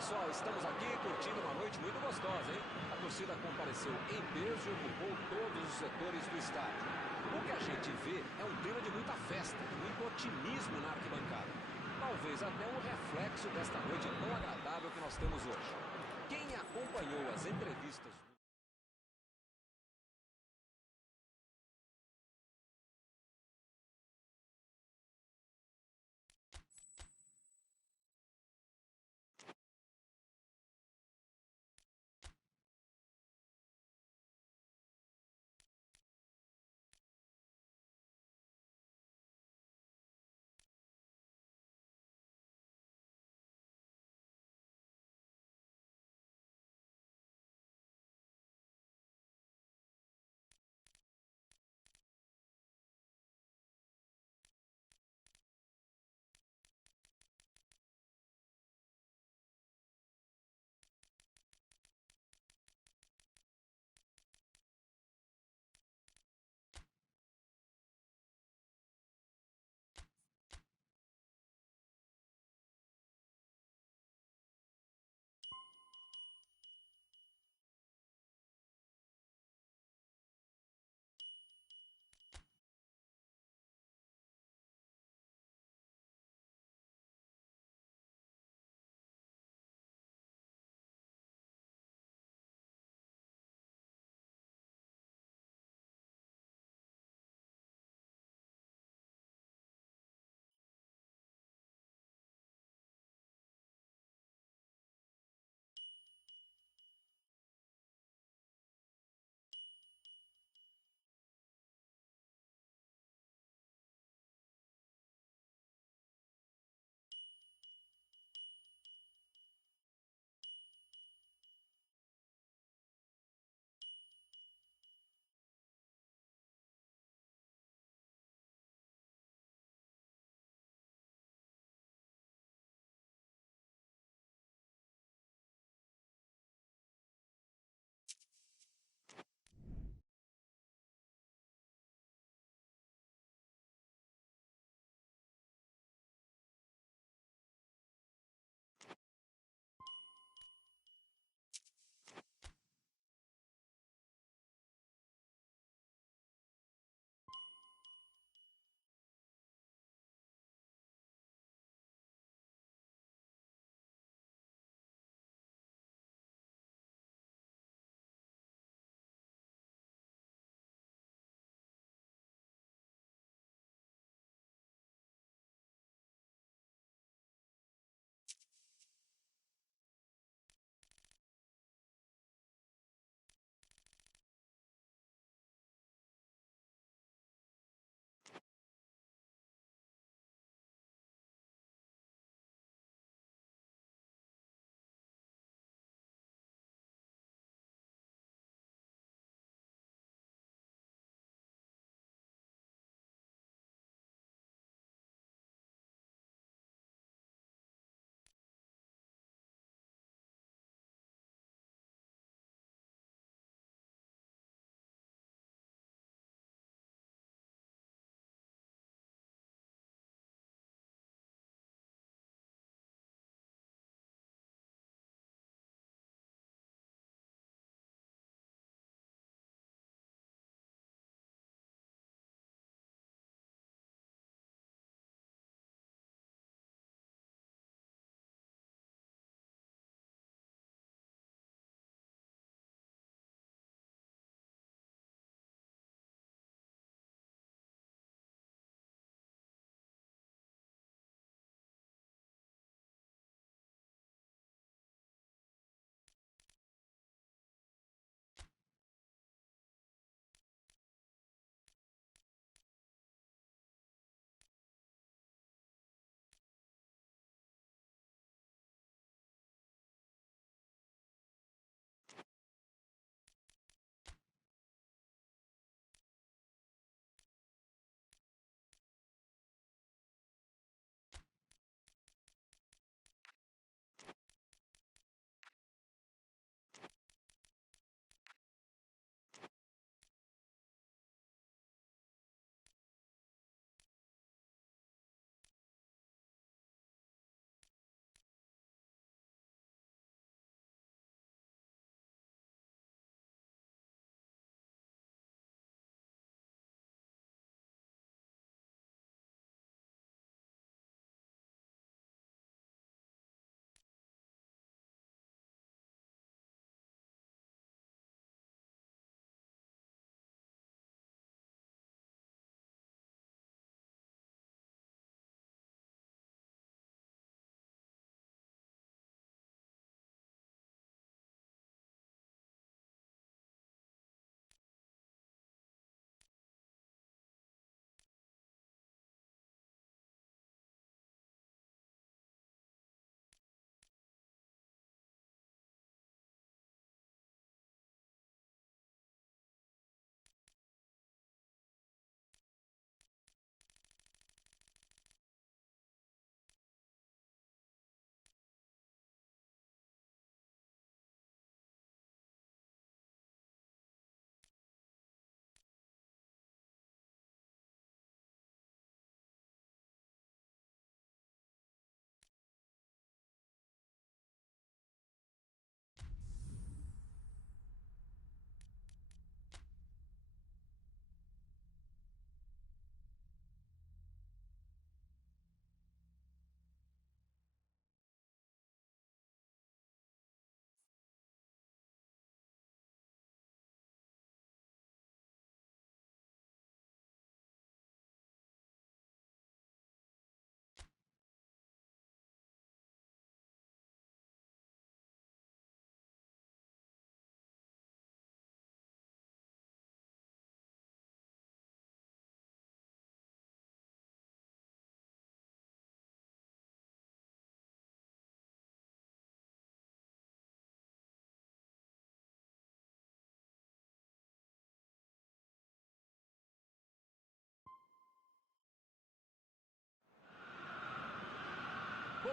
pessoal, estamos aqui curtindo uma noite muito gostosa, hein? A torcida compareceu em peso e ocupou todos os setores do estádio. O que a gente vê é um clima de muita festa, muito otimismo na arquibancada. Talvez até um reflexo desta noite tão agradável que nós temos hoje. Quem acompanhou as entrevistas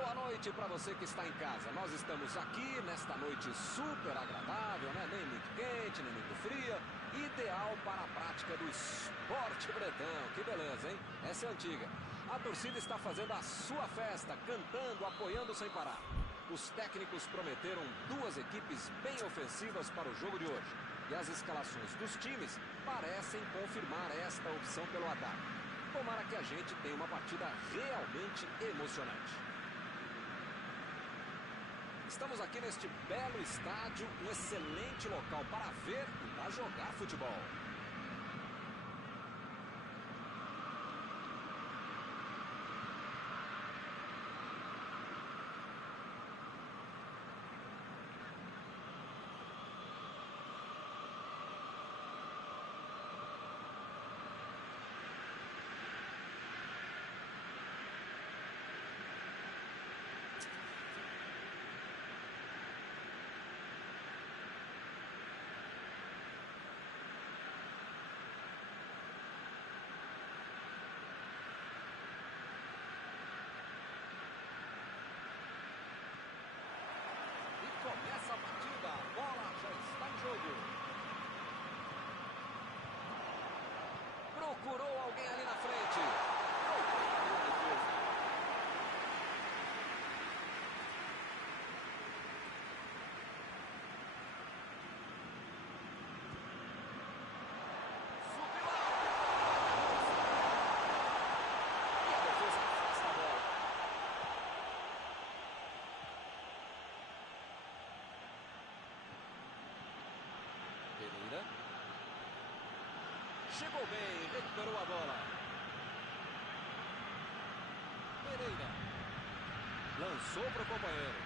Boa noite para você que está em casa. Nós estamos aqui nesta noite super agradável, né? Nem muito quente, nem muito fria. Ideal para a prática do esporte bretão. Que beleza, hein? Essa é antiga. A torcida está fazendo a sua festa, cantando, apoiando sem parar. Os técnicos prometeram duas equipes bem ofensivas para o jogo de hoje. E as escalações dos times parecem confirmar esta opção pelo ataque. Tomara que a gente tenha uma partida realmente emocionante. Estamos aqui neste belo estádio, um excelente local para ver e para jogar futebol. Começa a partida, a bola já está em jogo. Procurou alguém ali na frente. Procurou a defesa. Subiu alto. E a defesa afasta a bola. Pereira. Chegou bem, recuperou a bola. Pereira. Lançou para o companheiro.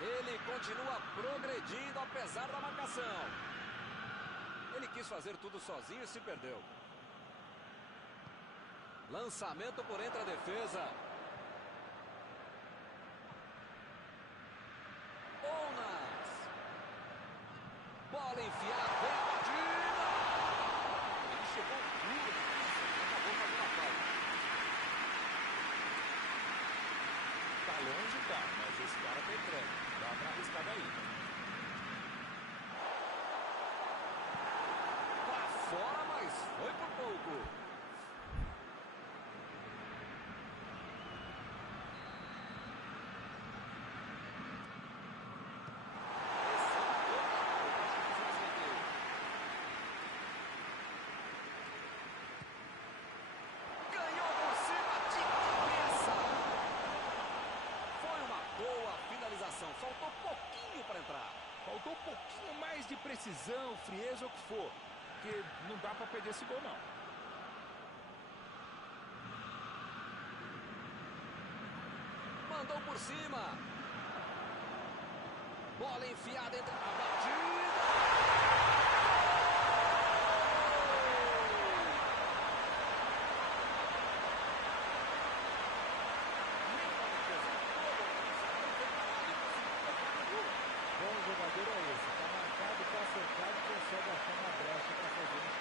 Ele continua progredindo apesar da marcação. Ele quis fazer tudo sozinho e se perdeu. Lançamento por entre a defesa. Bola enfiada, vem a batida! Ele chegou duro, acabou fazendo a falta. Tá longe, tá, mas esse cara tá entrando. Dá pra arriscar daí. Pra fora, mas foi por pouco. Faltou pouquinho para entrar. Faltou um pouquinho mais de precisão, frieza ou o que for. Porque não dá pra perder esse gol, não. Mandou por cima. Bola enfiada entre a batida. Bom jogador é esse, tá marcado, tá acertado, consegue achar uma brecha para fazer isso.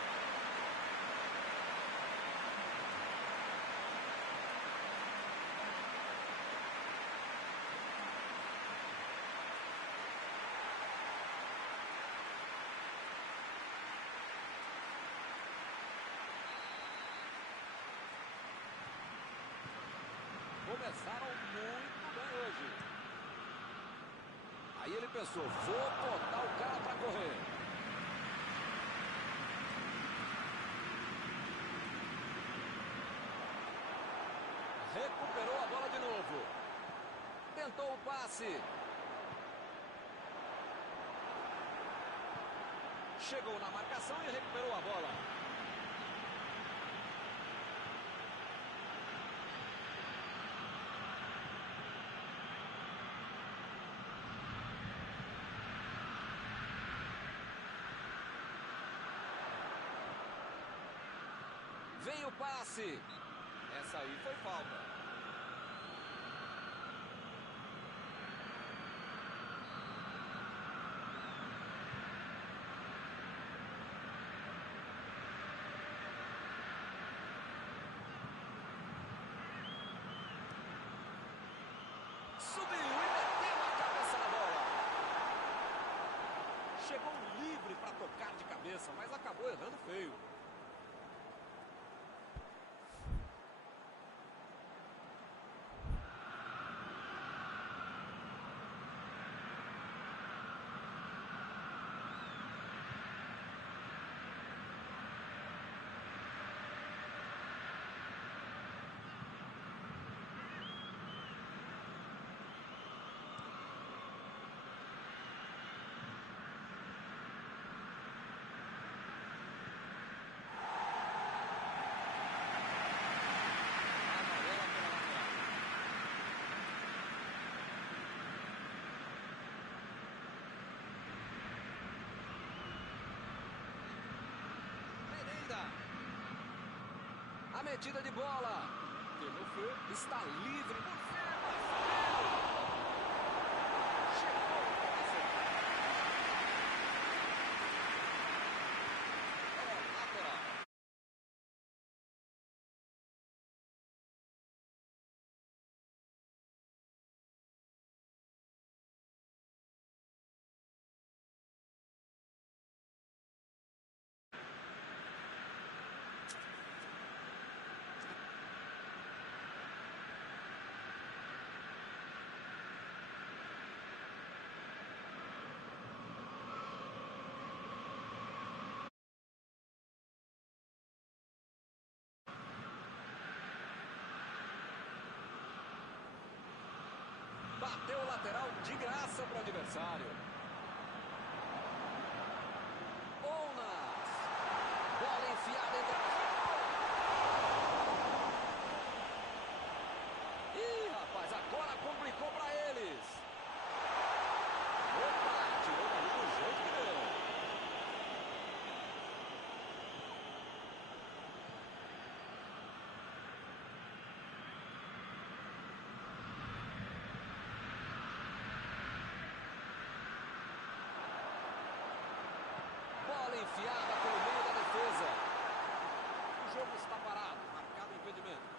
Começaram muito bem hoje. Aí ele pensou, vou botar o cara para correr. Recuperou a bola de novo. Tentou o passe. Chegou na marcação e recuperou a bola. Vem o passe. Essa aí foi falta. Subiu e meteu a cabeça na bola. Chegou livre para tocar de cabeça, mas acabou errando feio. A metida de bola. Deulofeu está livre por cima. Chegou para acertar. É lateral. Bateu o lateral de graça para o adversário. Ounas. Bola enfiada entre as... Ih, rapaz, agora complicou para eles. Opa, tirou dali do jeito que deu. Bola enfiada pelo meio da defesa. O jogo está parado, marcado impedimento.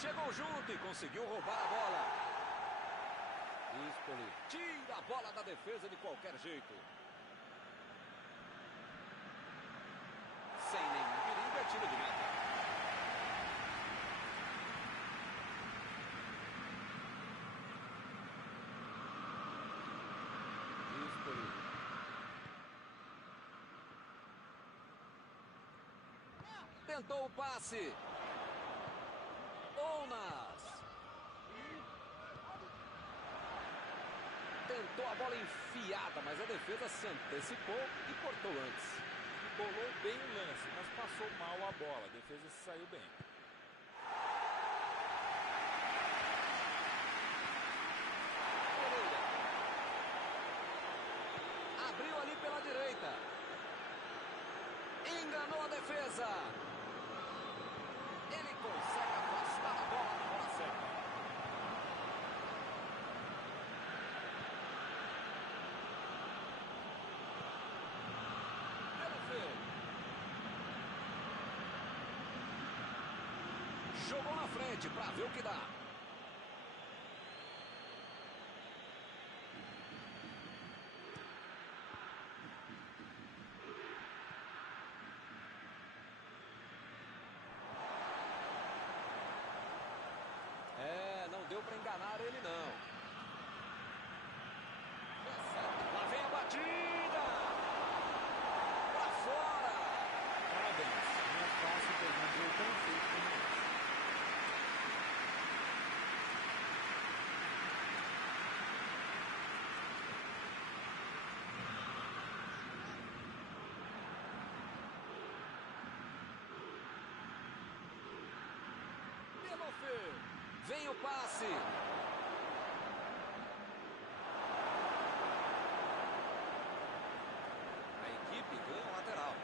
Chegou junto e conseguiu roubar a bola. Espoli tira a bola da defesa de qualquer jeito. Sem nenhum perigo, é tiro de meta. Espoli. Tentou o passe. Ounas. Tentou a bola enfiada, mas a defesa se antecipou e cortou antes. Bolou bem o lance, mas passou mal a bola. A defesa se saiu bem. Pereira. Abriu ali pela direita. Enganou a defesa. Ele consegue afastar a bola na hora certa. Deulofeu. Jogou na frente para ver o que dá. Não deu para enganar ele, não. Lá vem a batida. Para fora. Parabéns. Não é fácil pegar um gol tão feito como esse. Deulofeu. Vem o passe. A equipe ganha o lateral.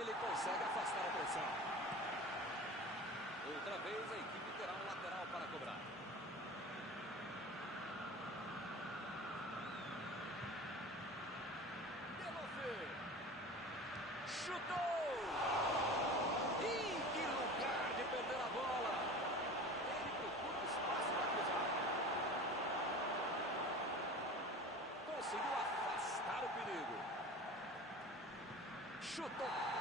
ele consegue afastar a pressão. Outra vez a equipe terá um lateral para cobrar. Delofe. Chutou! Ih, que lugar de perder a bola! Ele procura o espaço para cruzar. Conseguiu afastar o perigo. Chutou.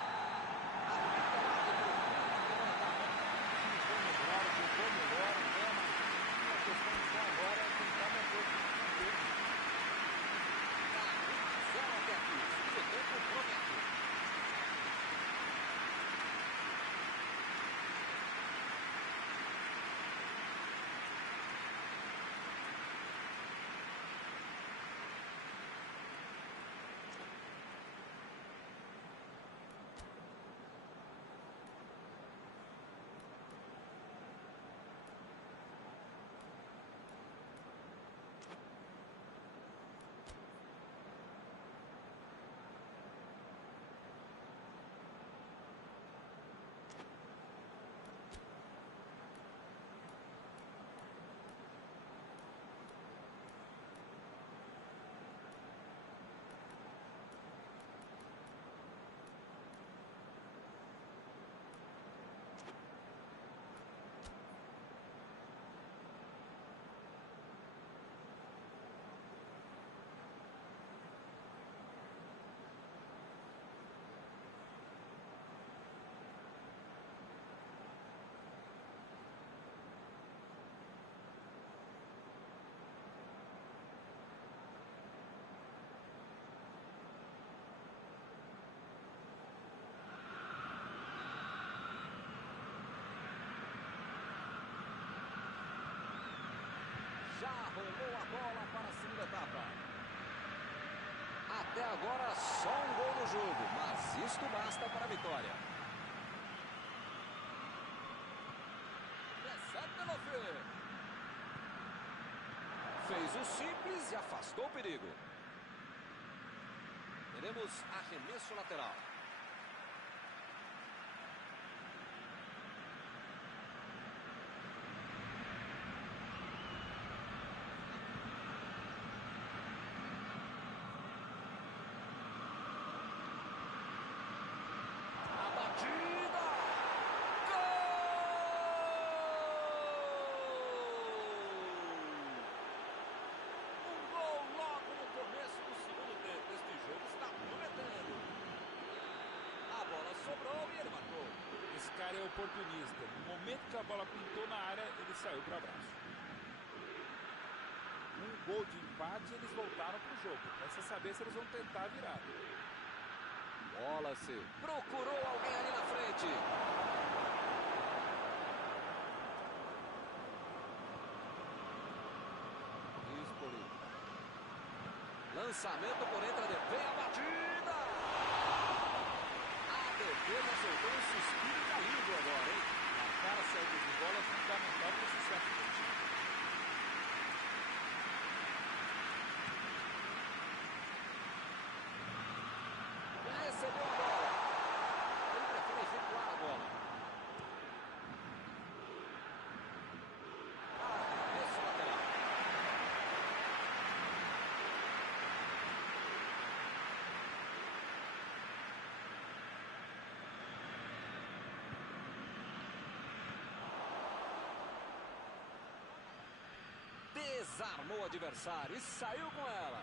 Rolou a bola para a segunda etapa. Até agora só um gol no jogo, mas isto basta para a vitória. Recebe Delofe. Fez o simples e afastou o perigo. Teremos arremesso lateral. Cara é oportunista. No momento que a bola pintou na área, ele saiu para abraço. Um gol de empate, eles voltaram para o jogo. Resta saber se eles vão tentar a virada. Wallace procurou alguém ali na frente. Ispoli. Lançamento por entre a defesa. Vem a batida! A defesa soltou um suspiro de alívio agora, hein? Marcar a saída de bola é fundamental para o sucesso do time. Recebeu a bola. Ele prefere efetuar a bola. Arremesso lateral. Desarmou o adversário e saiu com ela.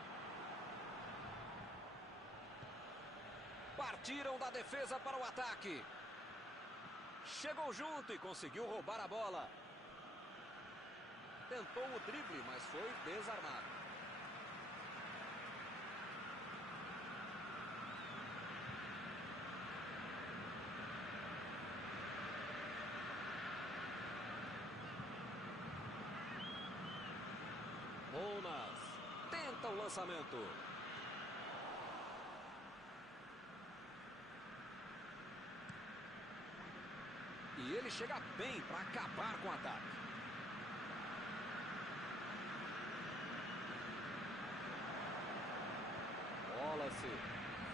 Partiram da defesa para o ataque. Chegou junto e conseguiu roubar a bola. Tentou o drible, mas foi desarmado. Bonas tenta o lançamento. E ele chega bem para acabar com o ataque. Wallace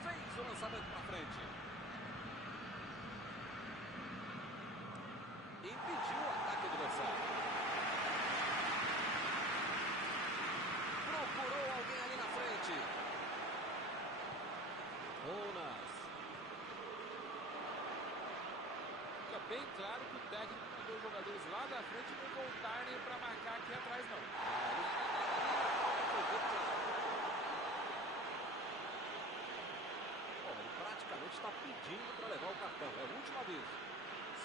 fez o lançamento para frente. Impediu o ataque adversário. Procurou alguém ali na frente. Jonas. Fica bem claro que o técnico mandou os jogadores lá da frente não voltarem para marcar aqui atrás, não. Ele praticamente está pedindo para levar o cartão. É o último aviso.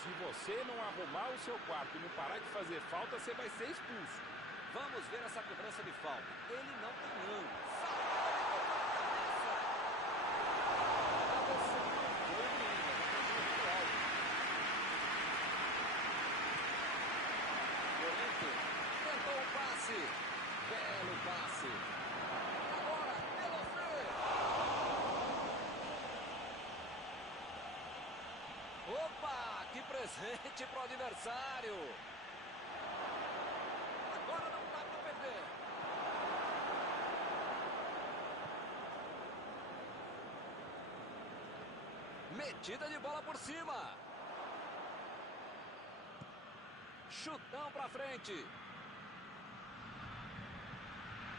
Se você não arrumar o seu quarto e não parar de fazer falta, você vai ser expulso. Vamos ver essa cobrança de falta. Ele não tem ângulo. Tentou o passe. Belo passe. Agora, Delofeu. Opa, que presente pro adversário. Agora não dá para perder. Metida de bola por cima. Chutão pra frente.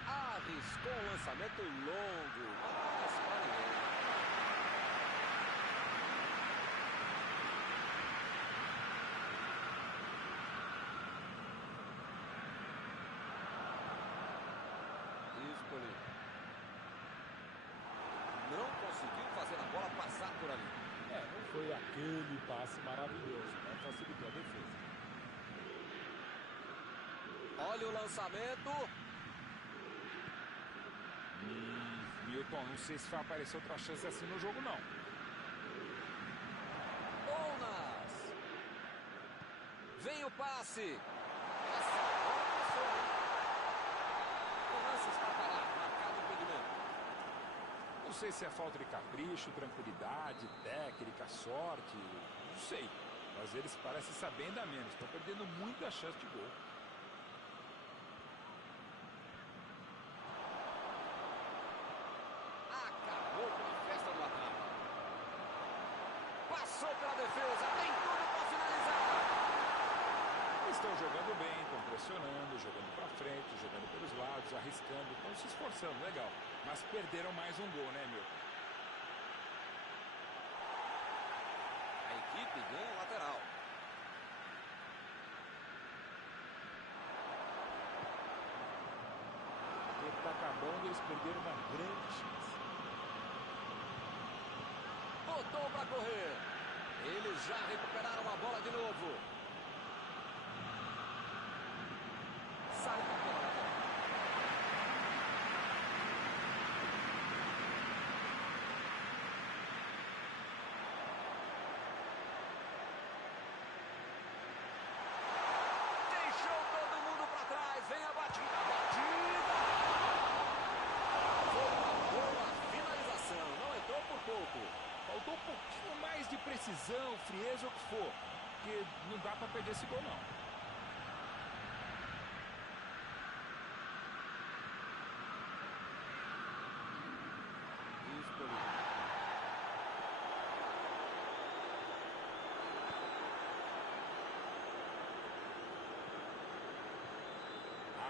Arriscou um lançamento longo, mas para ninguém. Espoli não conseguiu fazer a bola passar por ali. Não foi aquele passe maravilhoso, né? Facilitou a defesa. Olha o lançamento. Milton, não sei se vai aparecer outra chance assim no jogo, não. Jonas. Vem o passe. Essa bola passou. O lance está parado, marcado impedimento. Não sei se é falta de capricho, tranquilidade, técnica, sorte, não sei. Mas eles parecem saber ainda menos. Estão perdendo muita chance de gol. Acabou com a festa do ataque. Passou pela defesa, tem tudo para finalizar. Estão jogando bem, estão pressionando, jogando para frente, jogando pelos lados, arriscando, estão se esforçando, legal. Mas perderam mais um gol, né, meu? A equipe ganha o lateral. O tempo está acabando e eles perderam uma grande chance. Botou para correr. Eles já recuperaram a bola de novo. Sai da bola lateral. Deixou todo mundo para trás. Vem a batida. Batida! Foi uma boa finalização. Não entrou por pouco. Faltou um pouquinho mais de precisão, frieza ou o que for. Porque não dá para perder esse gol, não.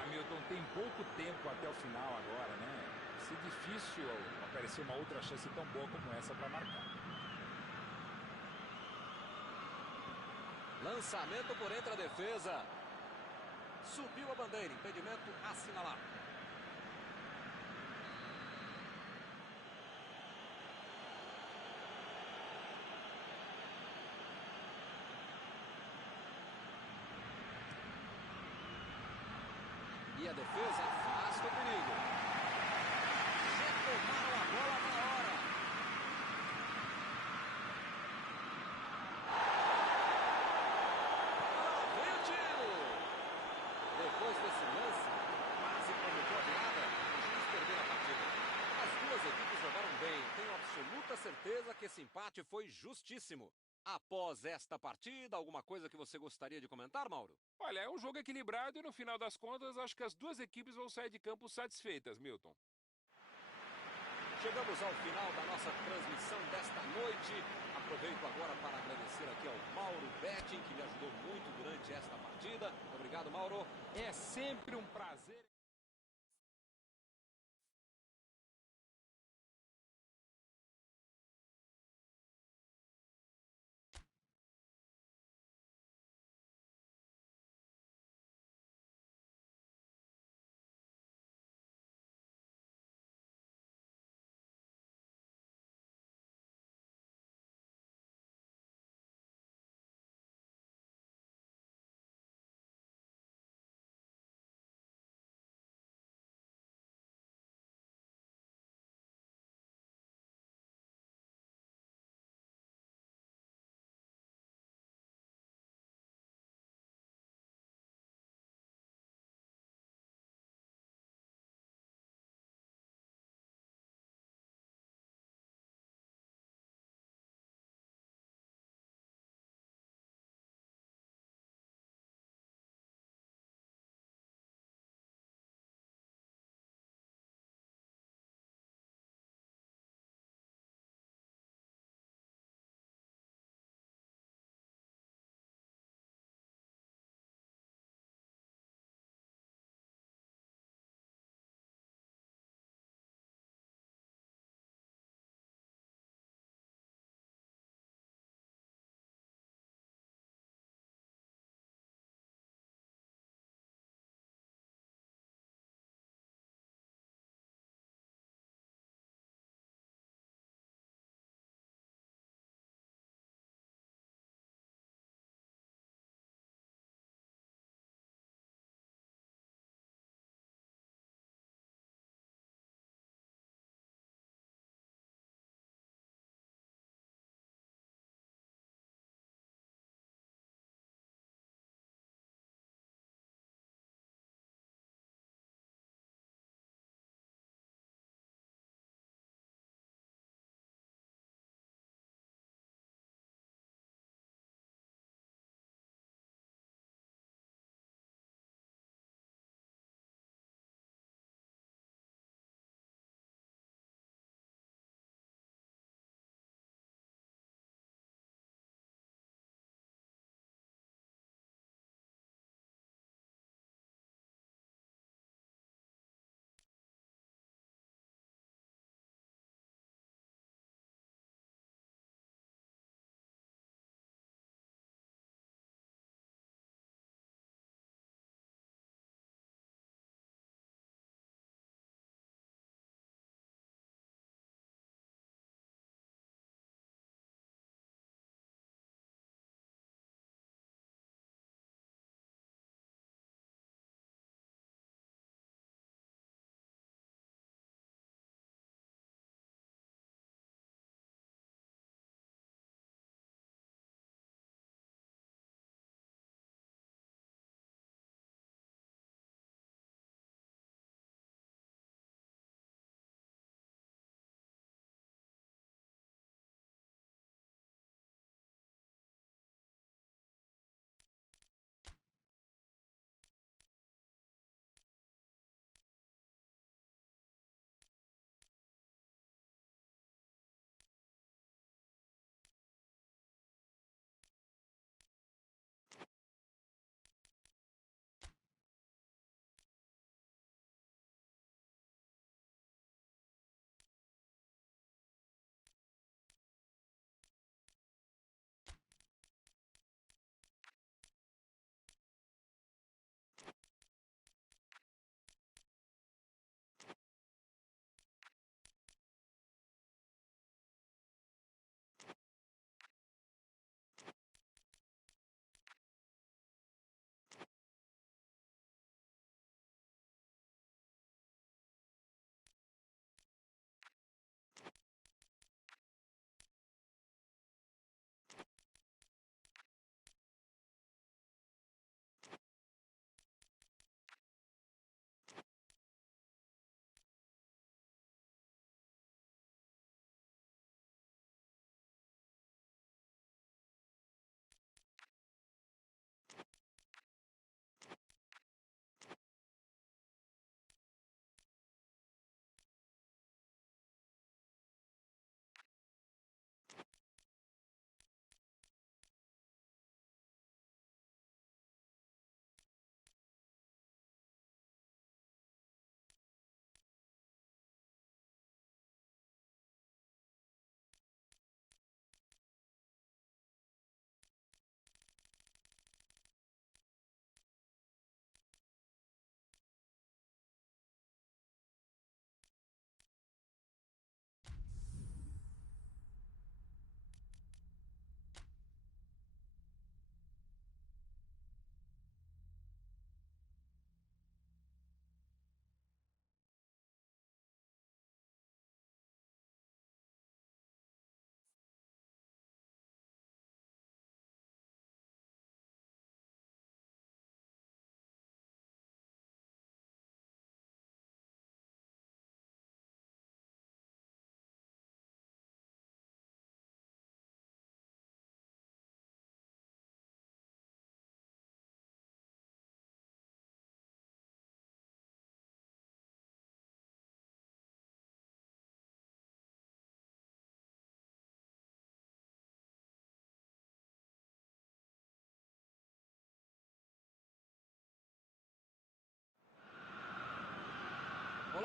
Hamilton tem pouco tempo até o final agora, né? Vai ser difícil aparecer uma outra chance tão boa como essa para marcar. Lançamento por entre a defesa. Subiu a bandeira, impedimento assinalado. E a defesa afasta o perigo. Retomaram a bola na hora. Vem o tiro. Depois desse lance, quase provocou a virada, o juiz perdeu a partida. As duas equipes jogaram bem. Tenho absoluta certeza que esse empate foi justíssimo. Após esta partida, alguma coisa que você gostaria de comentar, Mauro? Olha, é um jogo equilibrado e no final das contas acho que as duas equipes vão sair de campo satisfeitas, Milton. Chegamos ao final da nossa transmissão desta noite. Aproveito agora para agradecer aqui ao Mauro Betting, que me ajudou muito durante Mauro. É sempre um prazer.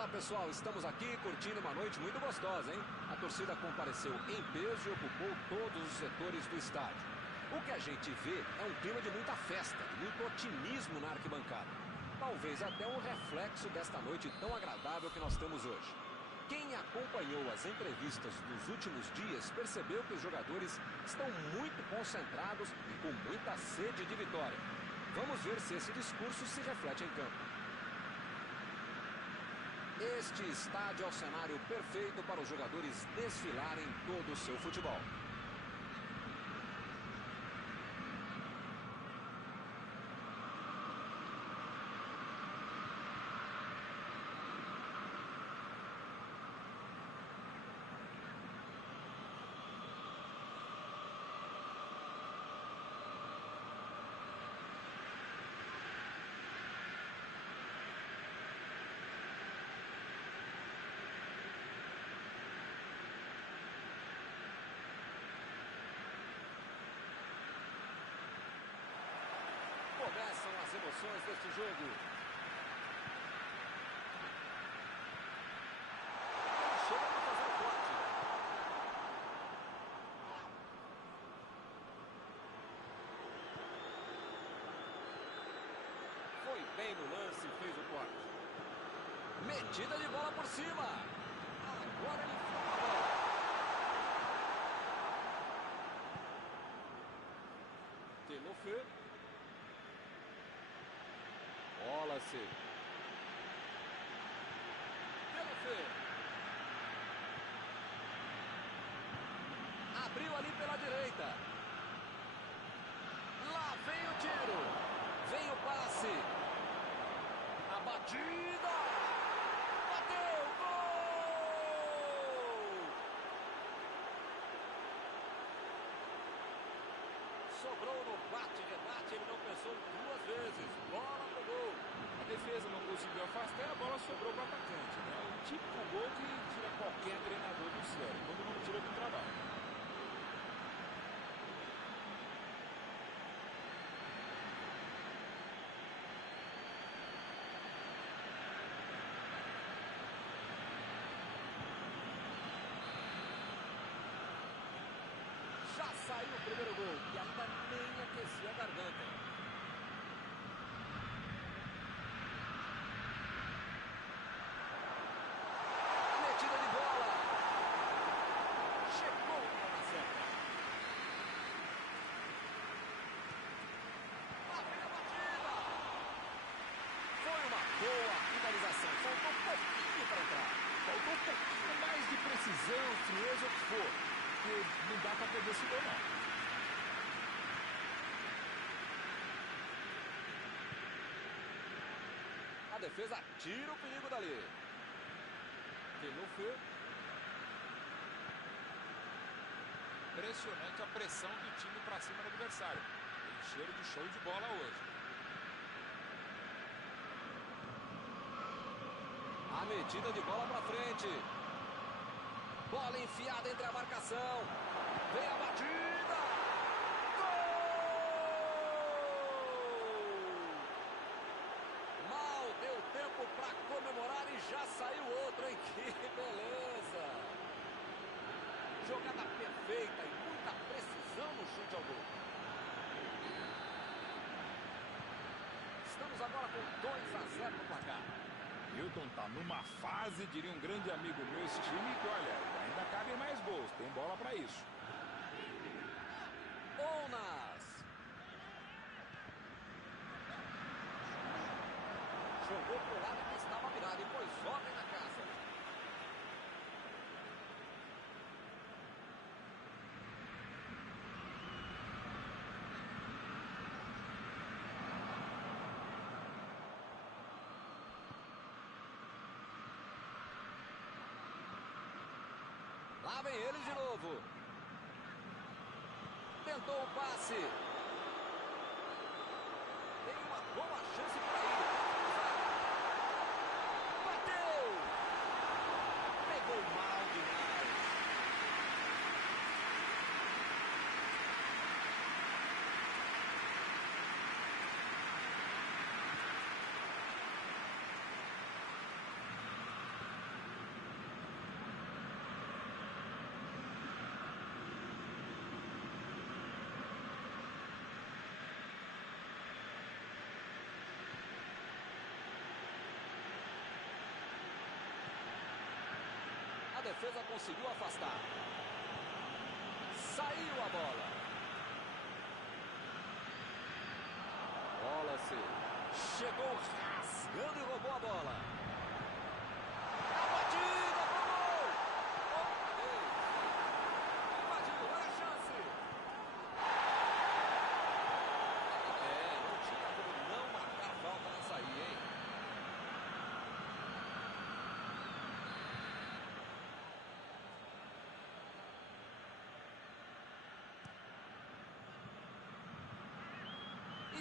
Olá, pessoal, estamos aqui curtindo uma noite muito gostosa, hein? A torcida compareceu em peso e ocupou todos os setores do estádio. O que a gente vê é um clima de muita festa, muito otimismo na arquibancada. Talvez até um reflexo desta noite tão agradável que nós temos hoje. Quem acompanhou as entrevistas dos últimos dias percebeu que os jogadores estão muito concentrados e com muita sede de vitória. Vamos ver se esse discurso se reflete em campo. Este estádio é o cenário perfeito para os jogadores desfilarem todo o seu futebol. Começam as emoções deste jogo. Ele chega para fazer o corte. Foi bem no lance e fez o corte. Metida de bola por cima. Agora ele foi a bola. Telofê. Wallace. Telofê. Abriu ali pela direita. Lá vem o tiro. Vem o passe. A batida. Bateu. Gol! Sobrou no bate-rebate. Ele não pensou duas vezes. Bola pro gol. A defesa não conseguiu afastar e a bola sobrou para o atacante, né? O típico gol que tira qualquer treinador do sério. Todo mundo tira do trabalho. Já saiu o primeiro gol e ainda nem aquecia a garganta. Metida de bola. Chegou na hora certa. Lá vem a batida. Foi uma boa finalização. Faltou um pouquinho para entrar. Faltou um pouquinho mais de precisão, frieza, o que for. Porque não dá para perder esse gol, não. A defesa tira o perigo dali. Telofê. Impressionante a pressão do time para cima do adversário. Tem cheiro de show de bola hoje. A metida de bola para frente. Bola enfiada entre a marcação. Vem a batida. Gol! Mal deu tempo para comemorar e já saiu outro, hein? Que beleza! Jogada perfeita e muita precisão no chute ao gol. Estamos agora com 2-0 no placar. Hilton tá numa fase, diria um grande amigo meu, esse time, que olha, ainda cabem mais gols, tem bola para isso. Onas. Jogou pro lado que estava virado e pôs ordem na casa. Lá vem ele de novo. Tentou o passe. Tem uma boa chance para ele. Bateu. Pegou mal demais. A defesa conseguiu afastar. Saiu a bola. Wallace chegou rasgando e roubou a bola. A batida pro gol. Outra vez. Invadiu, olha a chance. Não tinha como não marcar falta nessa aí, hein?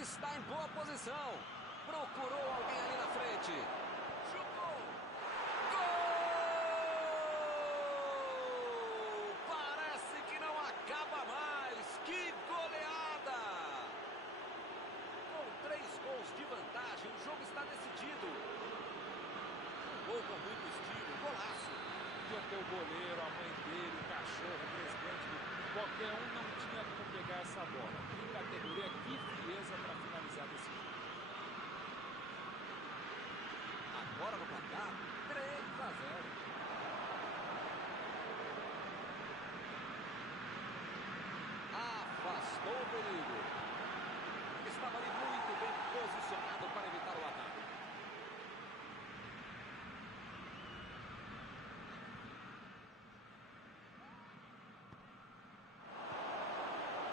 Está em boa posição. Procurou alguém ali na frente. Chutou. Gol! Parece que não acaba mais. Que goleada! Com 3 gols de vantagem, o jogo está decidido. Um gol com muito estilo. Golaço. Podia ter o goleiro, a mãe dele, o cachorro, o presidente do time. Qualquer um não tinha como pegar essa bola. Que categoria, que frieza para finalizar desse jogo. Agora no placar, 3-0. Afastou o perigo. Estava ali muito bem posicionado para evitar o ataque.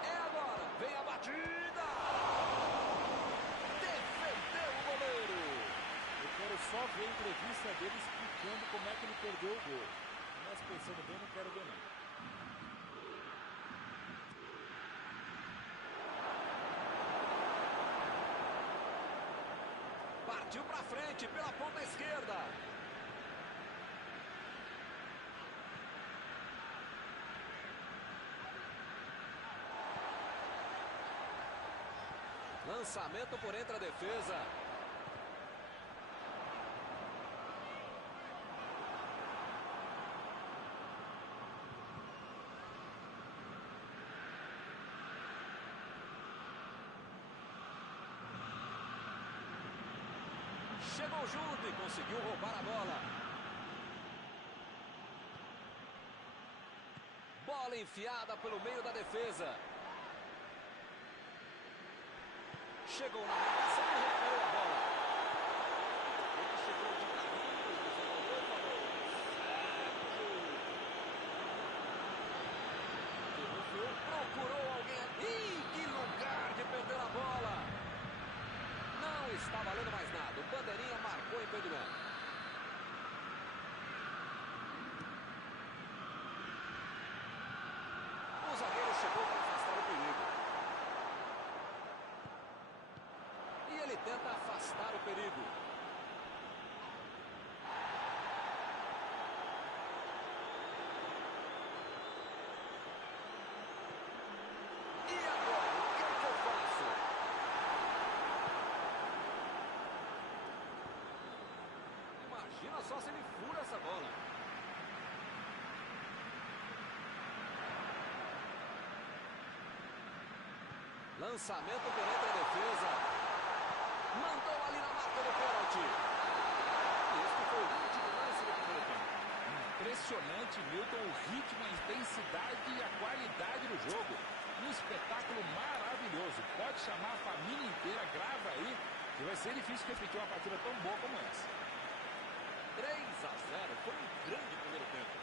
É agora, vem a batida. Defendeu o goleiro. Eu quero só ver a entrevista dele explicando como é que ele perdeu o gol. Mas pensando bem, não quero ver não. Partiu para frente pela ponta esquerda. Lançamento por entre a defesa. Chegou junto e conseguiu roubar a bola. Bola enfiada pelo meio da defesa. Chegou na marcação e recuperou a bola. Ele chegou de carrinho, desenvolveu e falou: Sérgio. Procurou alguém. Ih, que lugar de perder a bola. Não está valendo mais nada. O bandeirinha marcou impedimento. O zagueiro chegou para afastar o perigo. E ele tenta afastar o perigo. E agora, o que é que eu faço? Imagina só se ele fura essa bola. Lançamento por entre a defesa. Mandou ali na marca do pênalti. E este foi o último lance do primeiro tempo. Impressionante, Milton, o ritmo, a intensidade e a qualidade do jogo. Um espetáculo maravilhoso. Pode chamar a família inteira, grava aí, que vai ser difícil repetir uma partida tão boa como essa. 3-0, foi um grande primeiro tempo.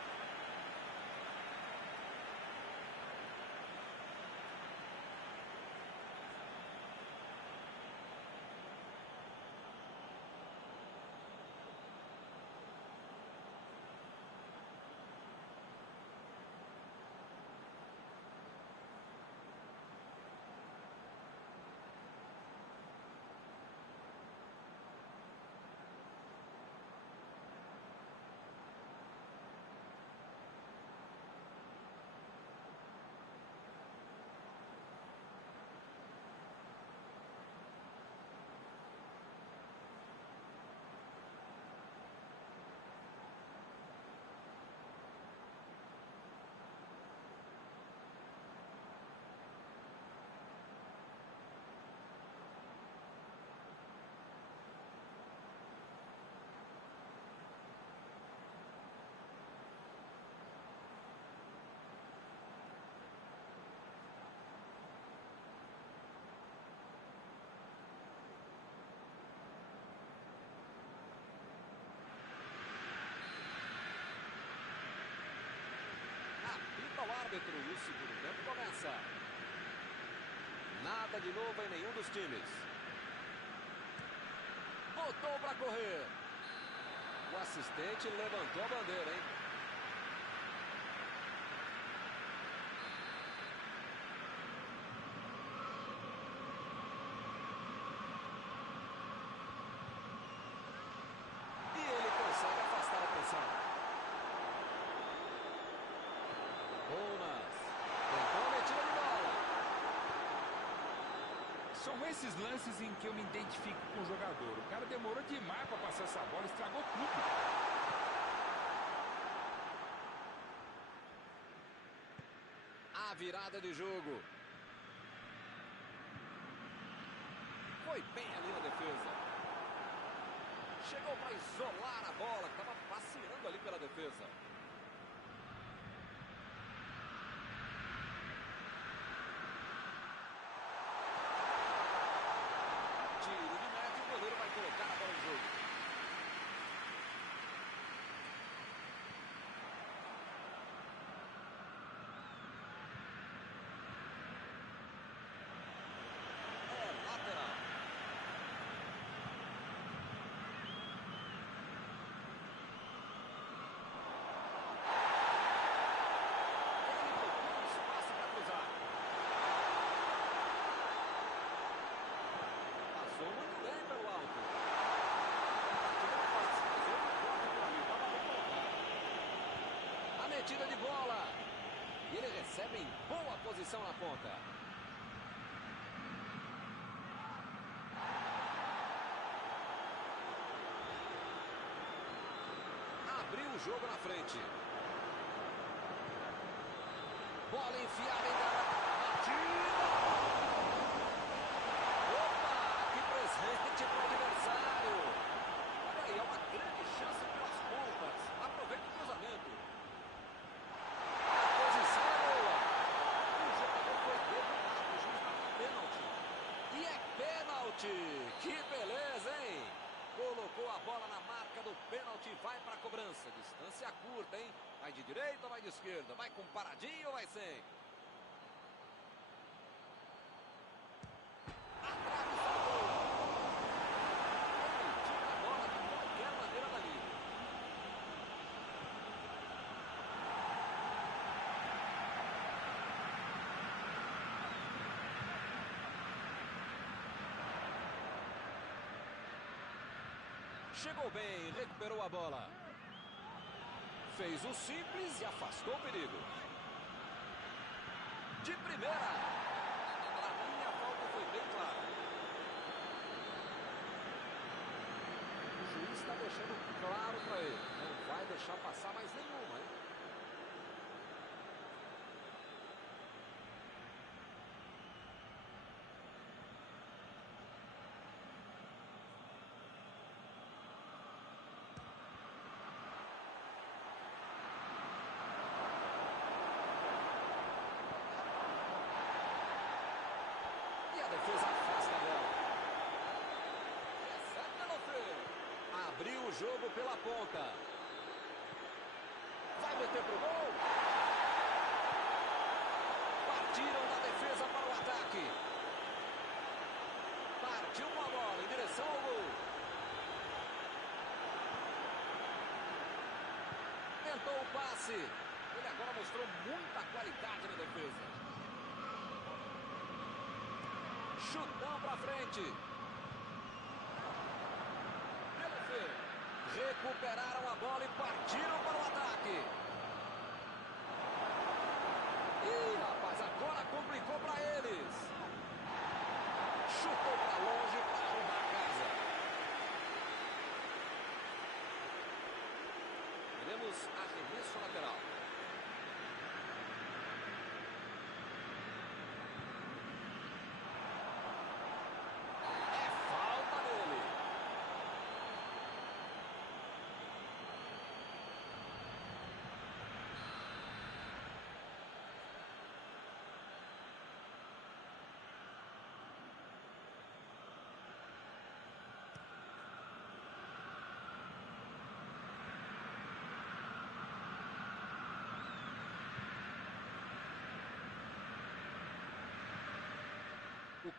árbitro e o segundo tempo começa. Nada de novo em nenhum dos times. Botou para correr. O assistente levantou a bandeira, hein? E ele consegue afastar a pressão. Bonas. Tentou a metida de bola. São esses lances em que eu me identifico com o jogador. O cara demorou demais para passar essa bola, estragou tudo. A virada de jogo. Foi bem ali na defesa. Chegou para isolar a bola, que estava passeando ali pela defesa. Tiro de meta e o goleiro vai colocar a bola no jogo. É lateral. Ele procura espaço para cruzar. Passou muito bem pelo alto. A partida não pode se fazer um corte por ali. Estava bem colocado. A metida de bola. E ele recebe em boa posição na ponta. Abriu o jogo na frente. Bola enfiada em garota. Batida! Opa! Que presente para o adversário! Olha aí, é uma grande chance pelas pontas. Aproveita o cruzamento. A posição é boa. O jogador foi derrubado. O juiz marcou pênalti. E é pênalti! Que beleza, hein? Colocou a bola na marca do pênalti e vai para a cobrança. Distância curta, hein? Vai de direita ou vai de esquerda? Vai com paradinho ou vai sem? A trave saltou. Ele tira a bola de qualquer maneira dali. Chegou bem, recuperou a bola. Fez o simples e afastou o perigo. De primeira. Para mim, a falta foi bem clara. O juiz está deixando claro para ele. Não vai deixar passar mais nenhuma, hein? E a defesa afasta dela. Recebe pelo freio. Abriu o jogo pela ponta. Vai meter pro gol. Partiram da defesa para o ataque. Partiu uma bola em direção ao gol. Tentou o passe. Ele agora mostrou muita qualidade na defesa. Chutão pra frente. Recuperaram a bola e partiram para o ataque. Ih, rapaz, agora complicou para eles. Chutou para longe para arrumar a casa. Teremos arremesso lateral. É falta dele.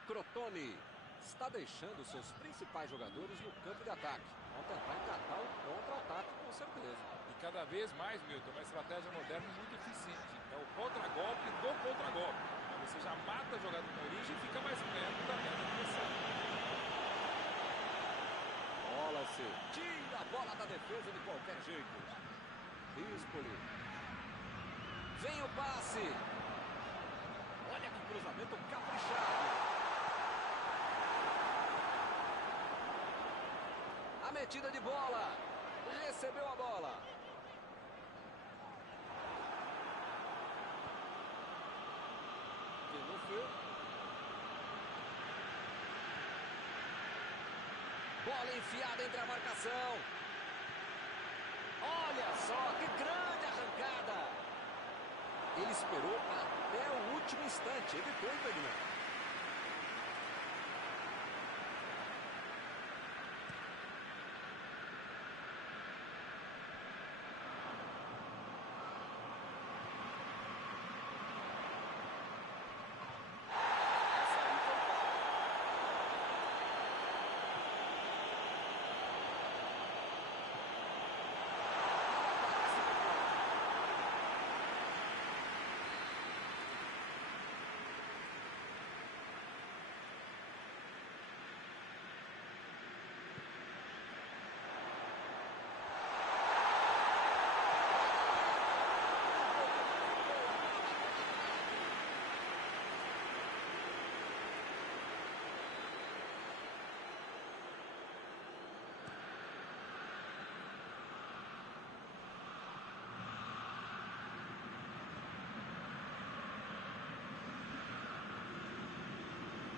Crotone está deixando seus principais jogadores no campo de ataque. Vão tentar engatar o contra-ataque, com certeza. E cada vez mais, Milton, uma estratégia moderna muito eficiente. É o contra-golpe do contra-golpe. Você já mata o jogador na origem e fica mais perto da meta adversária. Bola-se. Tira a bola da defesa de qualquer jeito. Rispoli. Vem o passe. Olha que cruzamento caprichado. A metida de bola. Recebeu a bola. Bola enfiada entre a marcação. Olha só, que grande arrancada. Ele esperou até o último instante. Evitou o impedimento.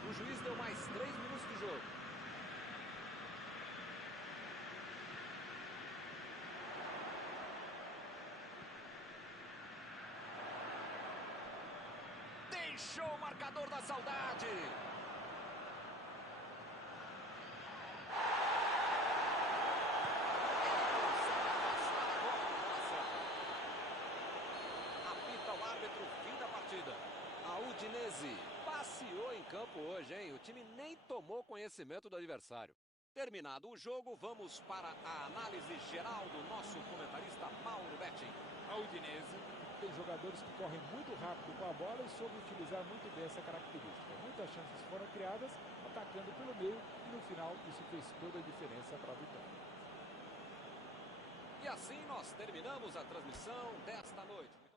O juiz deu mais 3 minutos de jogo. Deixou o marcador da saudade. Apita o árbitro, fim da partida. A Udinese passeou em campo hoje, hein? O time nem tomou conhecimento do adversário. Terminado o jogo, vamos para a análise geral do nosso comentarista Mauro Betting. A Udinese tem jogadores que correm muito rápido com a bola e soube utilizar muito bem essa característica. Muitas chances foram criadas, atacando pelo meio e no final isso fez toda a diferença para a vitória. E assim nós terminamos a transmissão desta noite.